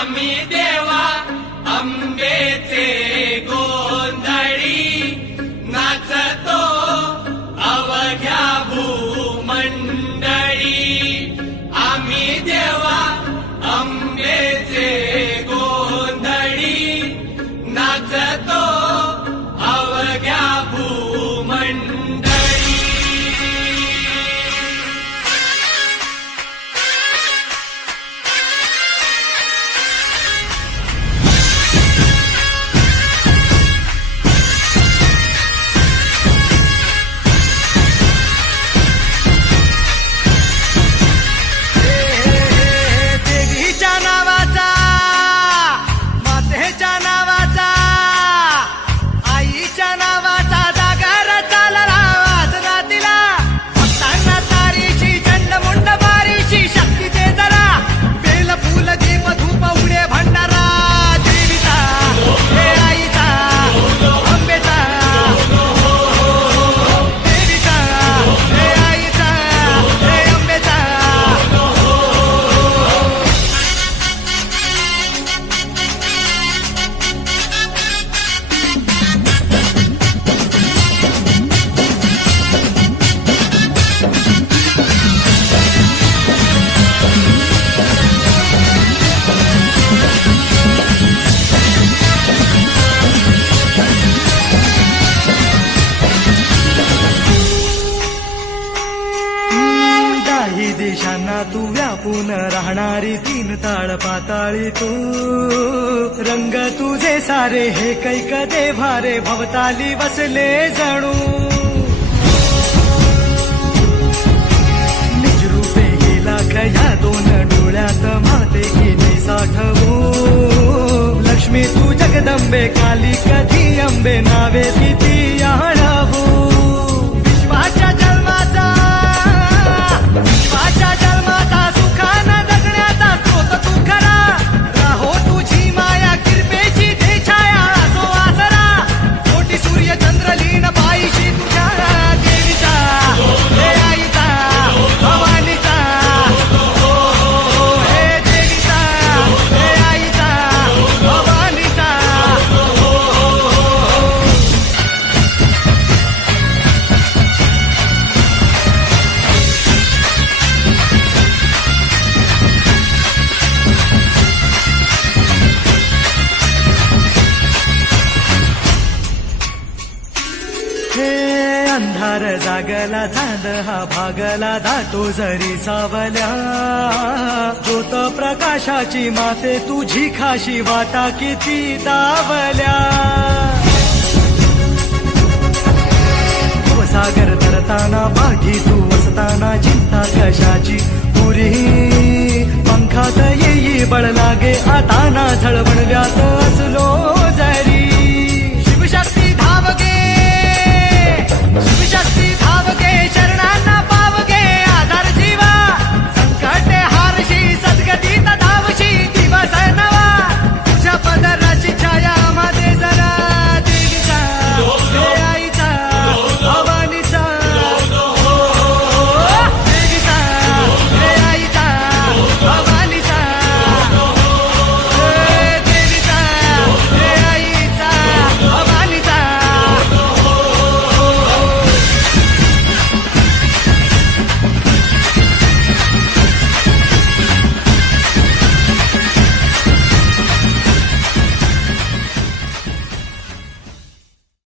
আমি काही देशांना तू व्यापून राहणारी तीन ताळ पाताळी तू. रंग तुझे सारे हे कैक दे भारे भवताली बसले जणू. निजरूपे गेला खया दोन डोळ्यात माते गेली साठवू. लक्ष्मी तू जगदंबे काली कधी अंबे नावे किती आणवू. अंधार जागला झालं हा भागला दाटो जरी सावल्या. ज्योत प्रकाशाची माते तुझी खाशी वाटा किती दावल्या. सागर तरताना बागी तू वसताना चिंता कशाची? पुरी पंखात येई बळ लागे आता ना झळवणव्यात असलो